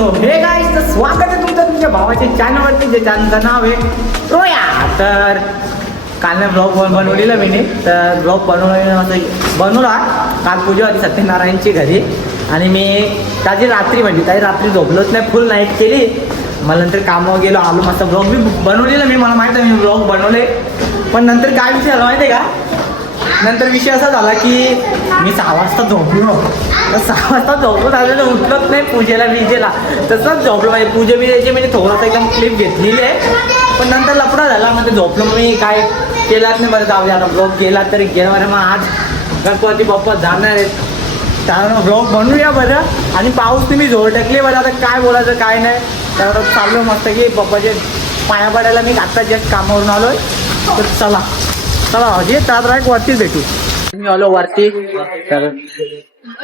So hey guys, तर स्वागत आहे तुमचं तुमच्या भावाच्या चॅनलवरती, जे चॅनलचं नाव आहे रोया. तर काल मी ब्लॉग बनवलेला मी, तर ब्लॉग बनवला काल पूजा होती सत्यनारायणची घरी, आणि मी त्याची रात्री झोपलोच नाही, फुल नाईट केली. मला नंतर कामावर गेलो, आलो, मस्त ब्लॉग मी बनवलेला. मला माहीत आहे मी ब्लॉग बनवले, पण नंतर काय विषय झाला माहिती आहे का? नंतर विषय असा झाला की मी 6 वाजता झोपलो. तर 6 वाजता झोपलो झालं, उठलोच नाही पूजेला विजेला, तसंच झोपलो. म्हणजे पूजे बिजेची म्हणजे थोडंसं एकदम क्लिप घेतलेली आहे, पण नंतर लफडा झाला. मग ते झोपलो, मी काय केलाच नाही. बरं जाऊ द्या, ब्लॉग गेला तरी गेला. बरं मग आज गणपती बाप्पा जाणार आहेत, त्यामुळे ब्लॉग बनवूया बरं. आणि पाऊस तुम्ही जोर टाकले बरं, आता काय बोलायचं काय नाही. त्यावर चाललो मस्त की बाप्पाचे पाया पडायला. मी आत्ता जस्ट कामावरून आलोय, तर चला अजय त्यात वरतीच भेटू. मी आलो वरती, तर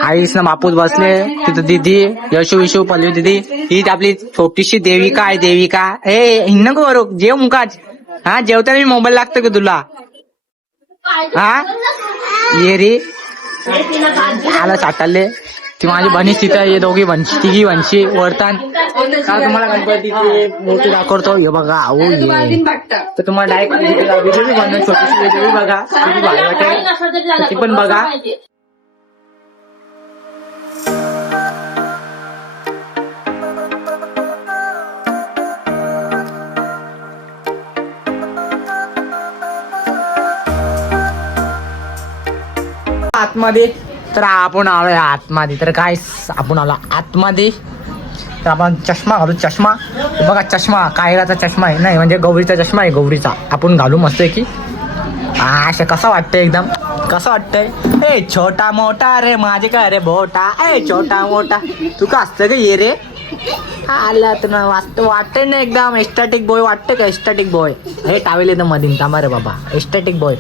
आईस ना बापूस बसले तिथं. दिदी यशू विशू पल्लवी दिदी, ही आपली छोटीशी देविका आहे. देविका हिन्न करू जेव मुकाच. हा जेवताना मी मोबाईल लागतो की तुला? हा ये रे आला साठाले. ती माझी बनीच तिथं, हे दोघी बनशी तिघी बनशी वरतान. का तुम्हाला गणपतीची मूर्ती दाखवतो, हे बघा. अहो ये तर तुम्हाला डायरेक्ट व्हिडिओ बनवून छोटीशी व्हिडिओ बघा, किती भारी वाटेल ती पण बघा. आतमध्ये तर आपण आलोय आतमध्ये. तर काय आपण आलो आतमध्ये, तर आपण चष्मा घालू. चष्मा बघा, चष्मा कायराचा चष्मा आहे, नाही म्हणजे गौरीचा चष्मा आहे. गौरीचा आपण घालू मस्त की. असं कसं वाटतंय, एकदम कसं वाटतंय? ए छोटा मोठा रे माझे काय रे बोटा, ए छोटा मोठा तू का असतं का ये रे? आला तर ना वाटतंय ना, एकदम एस्टॅटिक बॉय वाटतं का? एस्टॅटिक बॉय हे टावेल एकदम मधीन थांबा रे बाबा. एस्टॅटिक बॉय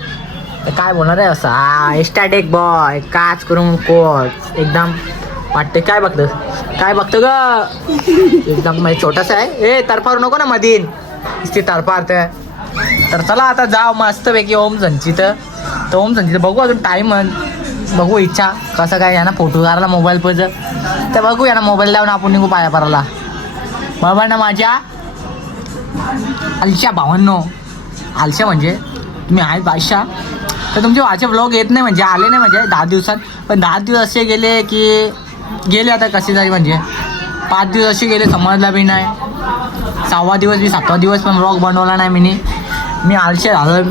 काय बोलणार आहे असं? एस्टॅटिक बॉय काच करून कोच एकदम वाटते. काय बघतं ग? एकदम म्हणजे छोटासा आहे. ए तरफारू नको ना मधीन, ती तरफारत. तर चला आता जाऊ मस्तपैकी ओम संचित. तर ओम संचित बघू, अजून टाईम बघू, इच्छा कसं काय. याना फोटो काढला मोबाईल पज, तर बघू याना मोबाईल लावून आपण निघू पाया पराला. बरोबर ना माझ्या आलशा भावांनो? आलशा म्हणजे तुम्ही आहेत बादशाह. तर तुमचे वाचे ब्लॉग येत नाही म्हणजे आले नाही म्हणजे 10 दिवसात, पण 10 दिवस असे गेले की गेले. आता कसे जाईल म्हणजे 5 दिवस असे गेले, समजला बी नाही. 6वा दिवस बी 7वा दिवस पण ब्लॉग बनवला नाही. मी आलशी झालो,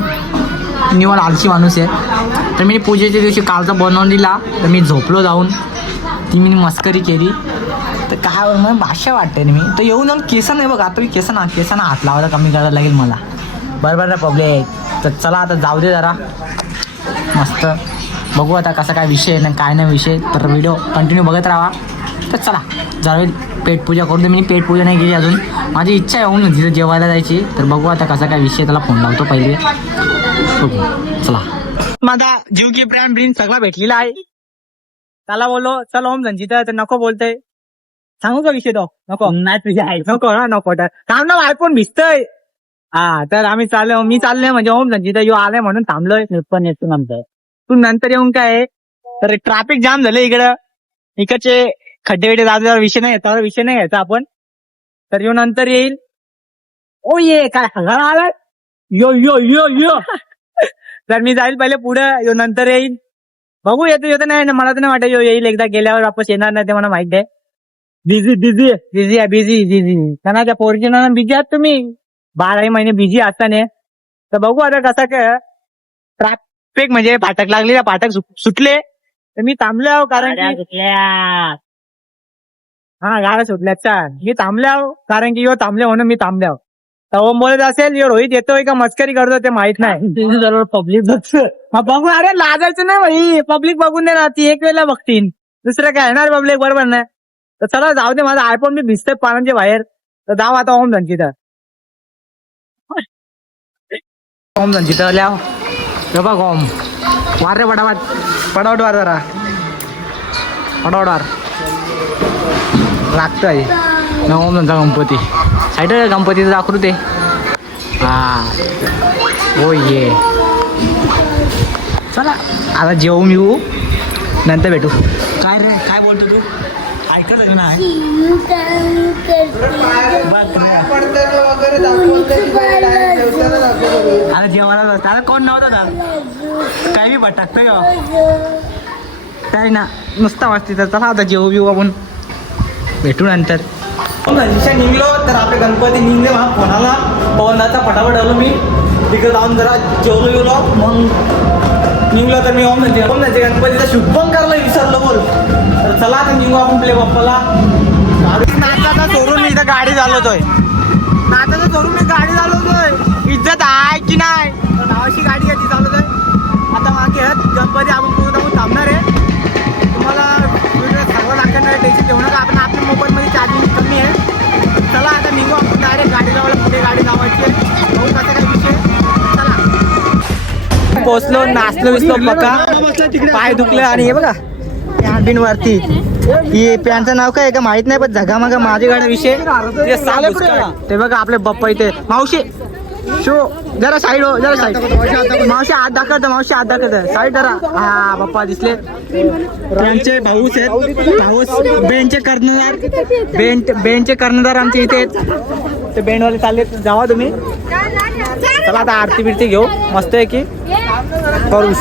निवड आलशी माणूस आहे. तर मी पूजेच्या दिवशी कालचा बनवून दिला, तर मी झोपलो जाऊन. ती मी मस्करी केली, तर काय मग भाषा वाटते मी. तर येऊन जाऊन केसन आहे बघा, आता मी केसांना हात लावायला कमी करायला लागेल मला. बरोबर ना पब्लिक? तर चला आता जाऊ दे जरा, मस्त बघू आता कसा काय विषय ना काय नाही विषय. तर व्हिडिओ कंटिन्यू बघत राहा. तर चला जाऊ, पेटपूजा करू दे. मी पेटपूजा नाही केली अजून, माझी इच्छा आहे होऊन तिथं जेवायला जायची. तर बघू आता कसा काय विषय, त्याला फोन लावतो पहिले. चला माझा जीव की प्राण ब्रीन सगळा भेटलेला आहे. त्याला बोललो चल ओम संचित, तर नको बोलतोय. सांगू का विषय तो? नको नाही तुझ्या आई नको ना, नको थांब ना, आयफोन भिजतय. हा तर आम्ही मी चाललोय म्हणजे ओम संचित यो आलाय म्हणून थांबलोय. पण येतो नंतर, तू नंतर येऊन काय. तर ट्रॅफिक जाम झालं इकडचे खड्डे जायचा विषय नाही घ्यायचा, विषय नाही घ्यायचा आपण. तर यो नंतर येईल. ओ ये काय हंगारा आलाय, यो यो यो यो तर मी जाईल पहिले पुढे, यो नंतर येईल. बघू येतो नाही, मला तर नाही वाटत यो येईल. एकदा गेल्यावर वापस येणार नाही ते मला माहित आहे. बिझी त्यांना त्या पोरीच्या नावानं बिझी आहात तुम्ही. 12 महिने बिझी असताना. तर बघू आता कसा काय ट्रॅफिक म्हणजे फाटक लागले, फाटक सुटले तर मी थांबलो. कारण की हा गाड्या सुटल्या, मी थांबलो कारण की यो थांबले म्हणून मी थांबलो. तर ओम बोलत असेल यो रोहित येतोय का मस्करी करतो ते माहित नाही. पब्लिक बघू, अरे लाजायचं नाही भाई, पब्लिक बघून दे ना, ती एक वेळेला बघतील, दुसरं काय येणार पब्लिक, बरोबर नाही. तर चला जाऊ दे, माझा आयफोन मी भिजतोय पानांच्या बाहेर. तर जाऊ आता ओम संचित. ओम संचित ल्याव बघ ओम वार रे, पटावट वार जरा, पटावट वार लागतंय ना. ओम संचा गणपती साईड गणपतीचं दाखवू ते. हा हो ये, चला आता जेवून येऊ, नंतर भेटू. काय रे काय बोलतो तू? ऐकत नाही. अरे जेवायला त्याला कोण नव्हतं ना काही बी टाकतोय काय ना नुसता वाजते तर चला आता जेवू बिवू आपण भेटू नंतर निघलो तर आपले गणपती निघले मला फोनाला पवनाचा फटाफट आलो मी तिकडे जाऊन जरा जेवलो गेलो मग निघलो तर मी ओम नंतर गणपतीचा शुभम करला विसरलो बोल तर चला आता निघू आपण आपल्या बाप्पाला नाचाचा सोडून मी इथं गाडी चालवतोय नाचाचा सोडून मी गाडी चालवतोय इज्जत आहे की नाही नावाची गाडी आहे ती चालवतोय आता मागे गणपती आपण पूर्ण थांबणार आहे तुम्हाला सर्व लागणार नाही टेन्शन घेऊ नका आपण आपल्या मोबाईलमध्ये चार्जिंग कमी आहे चला आता निघू आपण डायरेक्ट गाडी लावायला पुढे गाडी लावायची भाऊ कसा काय विषय चला पोचलो नाचलो विसलो बघा पाय दुखले आणि हे बघा बिन वरती ही पॅन्टचं नाव काय का माहित नाही पण झगामगा माझी गाडी विषय ते बघा आपले बाप्पा इथे मावशी शो जरा साईड हो जरा साईड मावशी हात दाखवतं मावशी हात दाखवतं साईड जरा हा बाप्पा दिसले त्यांचे भाऊच आहेत भाऊच बेंचचे कर्णधार बेंचचे कर्णधार आमचे इथे आहेत ते बेंडवाले चालले जावा तुम्ही चला आता आरती बिरती घेऊ मस्त आहे की करू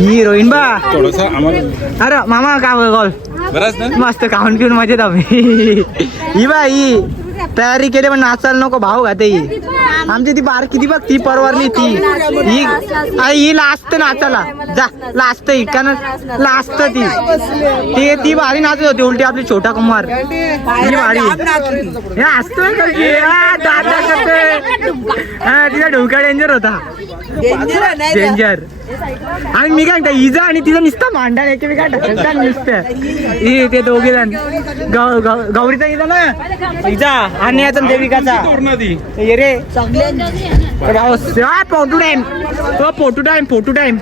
ही रोहिण बा थोडस अरे मामा काय गॉल मस्त खाऊन पिऊन मजेत आम्ही ही बा ही तयारी केली पण नाचायला नको भाऊ घाते ही आमची ती बार किती बघ ती परवारली ती ही लास्ट नाचायला जा लास्ट ही कारण लास्ट ती भारी नाचत होती उलटी आपली छोटा कुमार ती भारी हे असतोय दादा करतोय हा तिचा ढोका डेंजर होता डेंजर आणि मी काय इजा आणि तिचा नुसता मांडा एकमेका ढकलता नुसतं ते दोघे जण गौरीचा इजा ना इजा आणि याचा देविकाचा ये रे photo time photo time photo time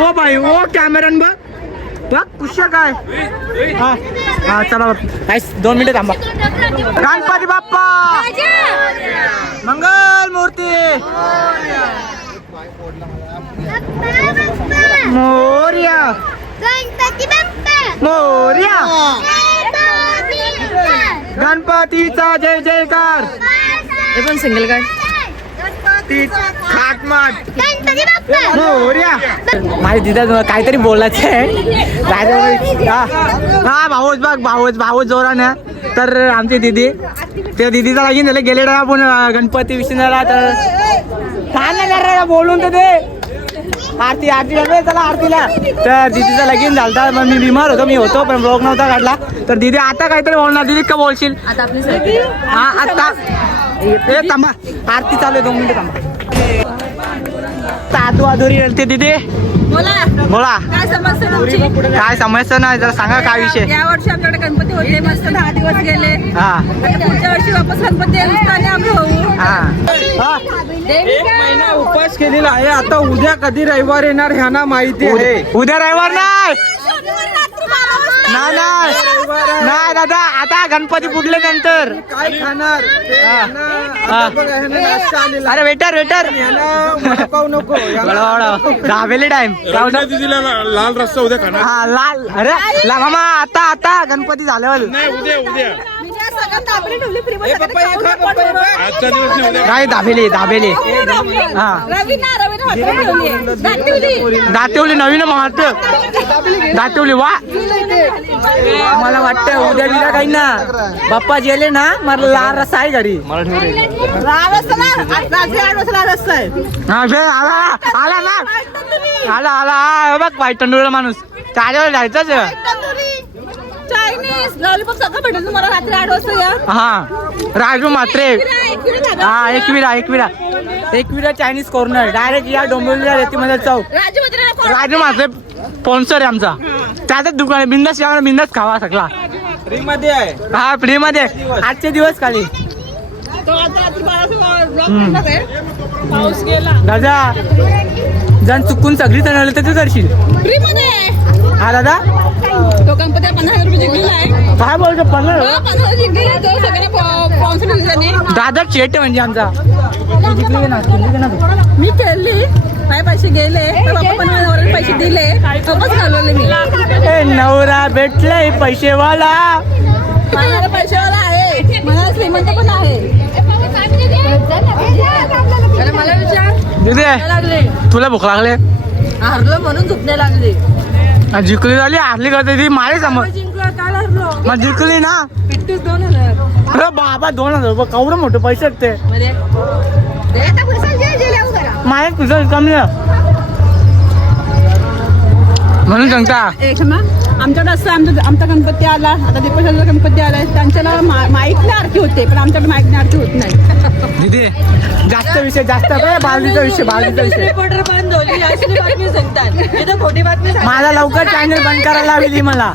ओ भाई ओ कॅमेरान बघ कुशा काय हा हा चला 2 मिनिटं थांबा गणपती बाप्पा मंगल मूर्ती मोर्या मोर्या गणपतीचा जय जयकार हे पण सिंगल कार्ड माझ्या दिदा काहीतरी बोलायचं आहे हा भाऊच बघ भाऊच जोरानं तर आमची दिदी त्या दिदीचा लागीन झालं गेले आपण गणपती विष्णूला तर छान बोलून तर ते आरती चला आरतीला तर दिदीचा लगीन झालता मग मी बिमार होतो पण ब्लॉग नव्हता काढला तर दिदी आता काहीतरी बोलणार दिदी का बोलशील हा आता थांबा आरती चालू आहे 2 मिनिटं थांबा साधू अधुरी ते दिदी बोला काय समस्या नाही जरा सांगा काय विषय या वर्षी आपल्याकडे गणपती होते मस्त 10 दिवस गेले हा पुढच्या वर्षी वापस गणपती हा 1 महिना उपास केलेला आहे आता उद्या कधी रविवार येणार ह्यांना माहिती आहे उद्या रविवार नाही नाही दादा आता गणपती पुढले नंतर काय खाणार अरे वेटर पाहू नको दाबेली टाइम लाल रस्ता उद्या खाणार हा लाल अरे मामा आता गणपती झाल्यावर उद्या आजचा दिवस नाही उद्या काय दाबेली हा दातेवली नवीन मारत दातेवली वा मला वाटतं उद्या बिद्या काही ना बाप्पा गेले ना मला लाल रस्ता आहे घरी आला बघ पाय तंदूर माणूस त्याच्यावर जायचंच चायनीज लॉलीपॉप सगळं भेटेल तुम्हाला रात्री 8 वाजता या हा राजू मात्रे हा एकविरा चायनीज कॉर्नर डायरेक्ट या डोंबिवलीला रेतीमध्ये चौक राजू मात्रे स्पॉन्सर आहे आमचा त्याच दुकान आहे बिंदास खावा सगळा फ्री मध्ये आहे हा फ्री मध्ये आजचे दिवस खाली पाऊस गेला दादा जण चुकून सगळी जण आले तर तू करशील फ्री मध्ये हा दादा तो गणपती 15,000 रुपये जिंकलेला आहे काय बोलतो 15,000 जिंकलेला तो सगळ्यांनी स्पॉन्सर दिले दादा चेट म्हणजे आमचा मी खेळली माझे पैसे गेले बाबा पण मला पैसे दिले वापस घालवले मी नवरा भेटलाय पैसेवाला मला पैशावाला आहे, मला श्रीमंत पण आहे. मला विचार दिदे लागले, तुला भूक लागले? हारलो म्हणून झोपणे लागले. जिंकली झाली हारली करते ती मारे समज. जिंकलो, काल हारलो. मग जिंकली ना. पिट्टूस 2000. अरे बाबा 2000 रुपये केवढं मोठं पैसे आहेत ते. मध्ये माय तुझं कमी आहे. म्हणून सांगता एक ना आमच्याकडे असं आमचा गणपती आला, आता दीपेश्वरचा गणपती आलाय, त्यांच्याला माईकने आरती होते, पण आमच्याकडे माईकने आरती होत नाही. दिदी जास्त विषय जास्त बालदीचा विषय रिपोर्टर बंद होली, अशी बातमी सांगतात. इथं खोटी बातमी सांगतात. माझा लवकर चॅनल बंद करायला लावली मला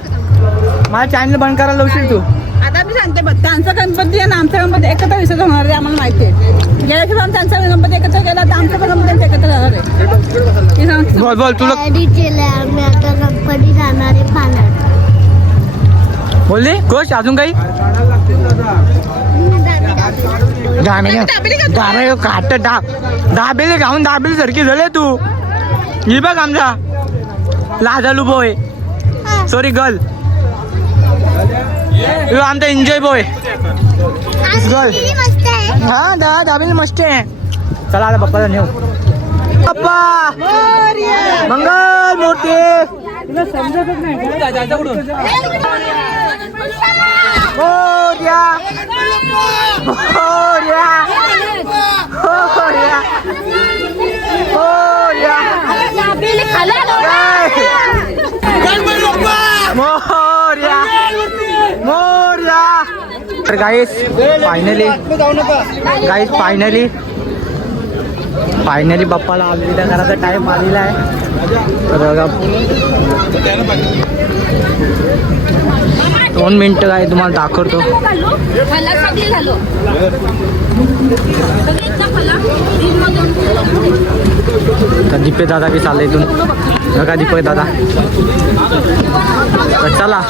चॅनल बंद करायला लावशील तू. आता मी सांगते बघ, त्यांचा गणपती आणि आमचा गणपती एकत्र विसर्जन होणार आहे, आम्हाला माहिती आहे. गेल्या वर्षी त्यांचा गणपती एकत्र गेला, तर आमचा पण गणपती एकत्र जाणार आहे. हे सांग. बोल बोल तुला मी आता गणपती जाणार आहे पाण्यात. बोलली गोष्ट अजून काही दाबेले खाऊन दाबेली सारखी झाले तू. ही बघ आमचा लाजालू बॉय, सॉरी गर्ल, आमचा एन्जॉय बॉय गर्ल. हा दाबेली मस्त आहे. चला आता पप्पाला नेऊ. पप्पा मंगल मूर्ती. मोरया मोरया मोरया मोरया मोरया. तर गाईस फायनली बाप्पाला आमच्या घराचा टाइम आलेला आहे. बघा 2 मिनिटं काय तुम्हाला दाखवतो. दीपे दादा की चालले इथून बघा. दीपक दादा तर चला.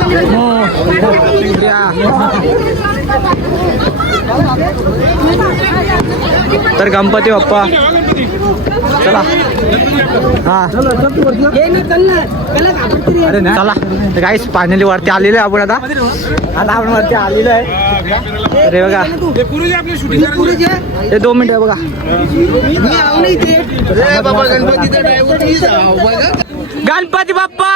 तर गणपती बाप्पा चला. हा चला गाईस फायनली वरती आलेलो आहे आपण. आता आपण वरती आलेलो आहे. अरे बघा हे 2 मिनिटं बघा. गणपती बाप्पा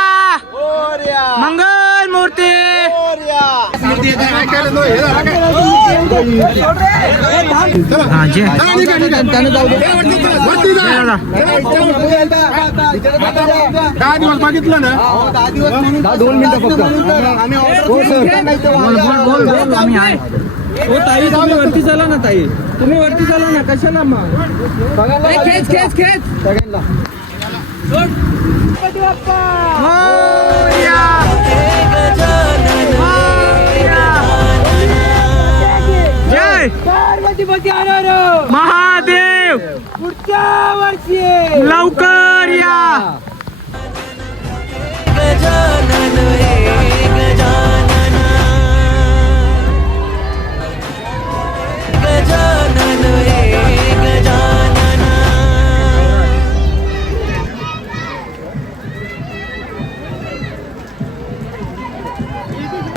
मंगल मूर्ती. हा जे मागितलं ना 2 मिनिटं फक्त. आम्ही आहे. हो ताई, तुम्ही वरती चला ना ताई, तुम्ही वरती चला ना. कशाला मग खेच सगळ्यांना. जय महादेव. पुढच्या वर्षी लवकर या.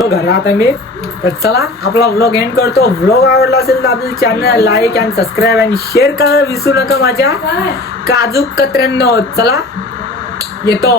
घरात आहे मी. तर चला आपला व्लॉग एंड करतो. व्लॉग आवडला असेल तर आपल्या चॅनल लाईक अँड सबस्क्राईब आणि शेअर करायला विसरू नका माझ्या काजू कतऱ्यांनो. चला येतो.